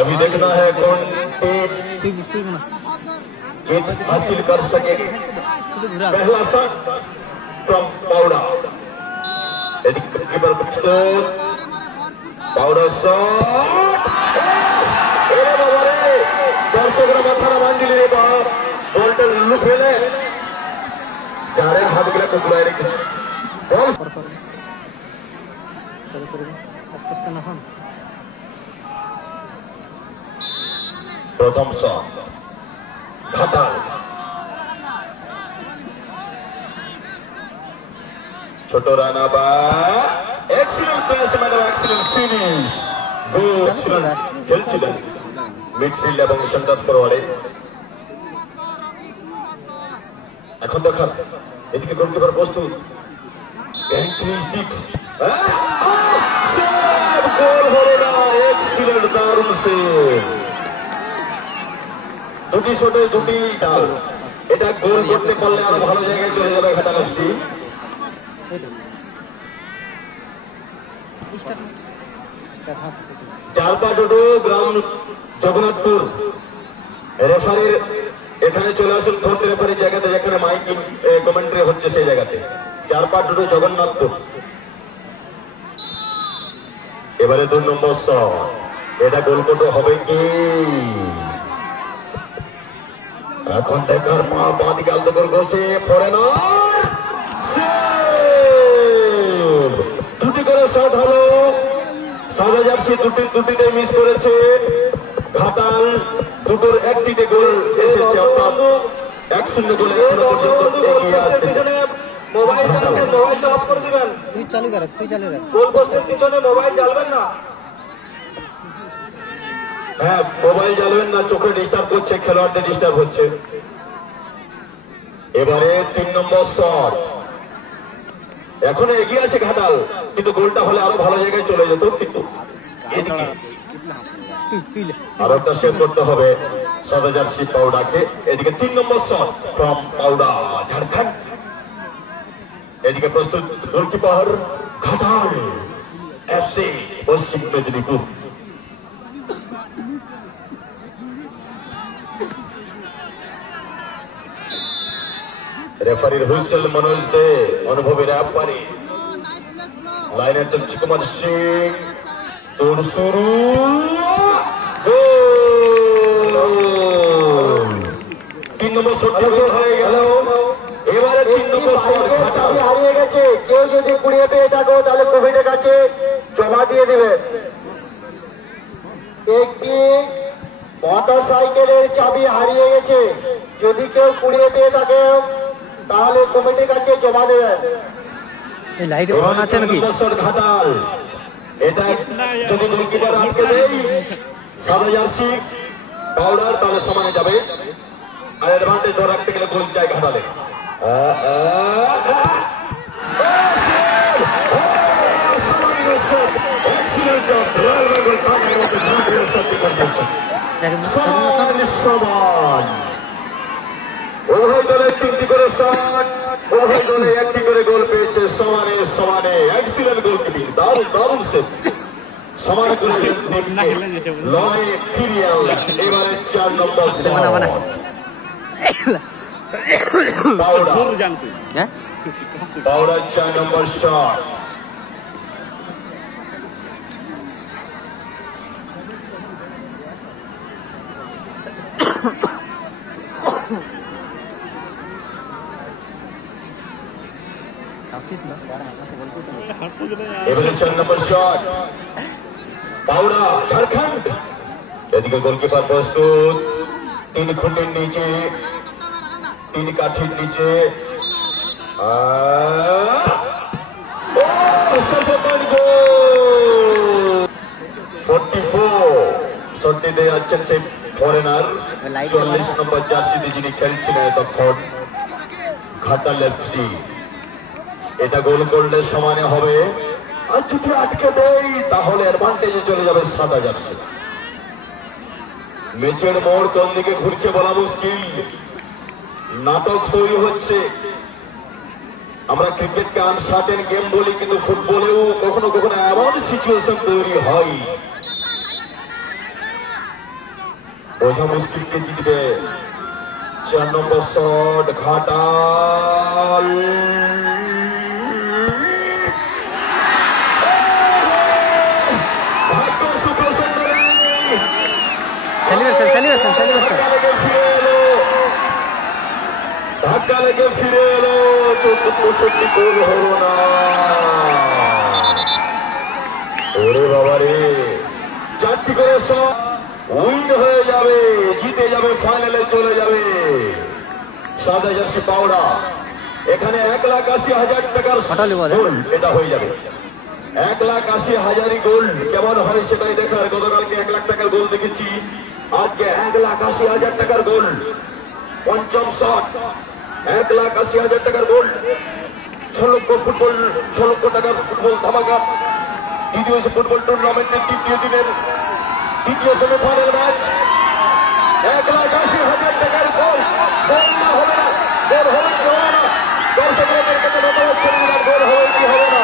अभी देखना है कौन जीत हासिल कर सके। पहला शॉट फ्रॉम पाउडा। कीपर पाउडा शॉट दर्शकরা মাথাটা বাঁধি দিলে বা বলটা লুক ফেলে যারে হাতগুলো কুকুরায় রেখে বল চলে করে আস্তে আস্তে না হন। প্রথম শট ঘাটাল ছোট রানা বা এক্সিলেন্ট প্লেসমেন্ট এবং এক্সিলেন্ট ফিনিশ গোল খেলছিলেন মিডফিল্ড এবং সেন্টার ফরওয়ার্ডে। এখন দেখান এদিকে গোলকিপার প্রস্তুত গোল হলো না। এক্সিলেন্ট দারুণ সেভ দুটি শটে দুটি ডাল। এটা গোল করতে পারলে আরো ভালো জায়গায় চলে যাবে ঘাটাল এফসি। চারপা টোটো গ্রাম জগন্নাথপুর রেফারির এখানে চলে আসুন ফোর্থ রেফারির জায়গাতে যেখানে মাইকিং কমেন্ট্রি হচ্ছে সেই জায়গাতে। চারপা টোটো জগন্নাথপুর। এবারে 2 নম্বর শট এটা গোলকোটো হবে কি? এখন দেখার বাঁ দিকে আলতো গোল করছে ফরেনার। দুটি করে শট হলো। সাদা জার্সি দুটিতে মিস করেছে। ঘাটাল দুটোর একটিতে গোল এসেছে অর্থাৎ 1-0 গোলে এখনো পর্যন্ত এগিয়ে আছে। মোবাইল অফ করে দিবেন। তুই চালু কর গোল পোস্টের পিছনে মোবাইল জ্বালবেন না। হ্যাঁ মোবাইল জ্বালবেন না, চোখে ডিস্টার্ব করছে, খেলোয়াড়দের ডিস্টার্ব হচ্ছে। এবারে 3 নম্বর শট। এখনো এগিয়ে আছে ঘাটাল কিন্তু গোলটা হলে আরো ভালো জায়গায় চলে যেত। কিন্তু আরো একটা সেভ করতে হবে সাদা জার্সি পাউডাকে। এদিকে 3 নম্বর শট ফ্রম পাউডা ঝাড়খণ্ড। এদিকে প্রস্তুত গোলকিপার ঘাটাল এফসি পশ্চিম মেদিনীপুর। রেফারির হুইসেল মনোজ দে অনুভবী রেফারি। লাইনের চলছে কুমার সিং। দৌড় শুরু। 3 নম্বর শট হয়ে গেল। এবারে 3 নম্বর শট হারিয়ে গেছে। কেউ যদি কুড়িয়ে পেয়ে থাকো তাহলে কোভিডের কাছে জমা দিয়ে দেবে। একটি মোটর সাইকেলের চাবি হারিয়ে গেছে। যদি কেউ কুড়িয়ে পেয়ে থাকে তাহলে কমিটির কাছে জমা দেবেন। এই লাইট অন আছে নাকি? ঘাটাল এটা যদি গোলকিপার আটকে দেয় সাদা জার্সি পাউডার তাহলে সমানে যাবে। আর অ্যাডভান্টেজ ধরে রাখতে গেলে গোল যায় ঘাটালে। উভয় দলের 3টি করে শট, উভয় দলে 1টি করে গোল পেয়েছে সমানে সমানে। এক্সিলেন্ট গোলকিপিং, দারুণ সেভ। সমানে করে লড়াই ফিরিয়ে আনলেন। এবারে 4 নম্বর পাউডা 4 নম্বর শট। এবারে 4 নম্বর শট পাউডা ঝাড়খণ্ড। এদিকে গোলকিপার প্রস্তুত। 3 খুঁটির নিচে 3 কাঠির নিচে 44 শটটিতে যাচ্ছেন সেই ফরেনার 44 নম্বর জার্সিতে যিনি খেলছিলেন তখন ঘাটাল এফসি। এটা গোল করলে সমানে হবে। আর যদি আটকে দেয় তাহলে অ্যাডভান্টেজে চলে যাবে সাদা জার্সি। ম্যাচের মোড় কোন দিকে ঘুরছে বলা মুশকিল। নাটক তৈরি হচ্ছে। আমরা ক্রিকেটকে আনসার্টেন গেম বলি কিন্তু ফুটবলেও কখনো কখনো এমন সিচুয়েশন তৈরি হয় বোঝা মুশকিলকে জিতবে 4 নম্বর শট ঘাটাল ধাক্কা লেগে ফিরে এলো 64 গোল হলো না। ওরে বাবারে 4টি করে শট উইন হয়ে যাবে, জিতে যাবে, ফাইনালে চলে যাবে সাদা জার্সি পাওড়া। এখানে 1,80,000 টাকার গোল এটা হয়ে যাবে। 1,80,000 গোল কেমন হয় সেটাই দেখার। গতকালকে 1 লাখ টাকার গোল দেখেছি, আজকে 1,80,000 টাকার গোল। পঞ্চম শট 1,80,000 টাকার গোল। 6 লক্ষ ফুটবল, 6 লক্ষ টাকার ফুটবল ধামাকা। দ্বিতীয় ফুটবল টুর্নামেন্টের তৃতীয় দিনের দ্বিতীয় সেমিফাইনাল ম্যাচ। 1,80,000 টাকার গোল। গোল না হবে না, গোল হবে কি হবে না, দর্শকদের কাছে মতামত করুন, গোল হবে কি হবে না।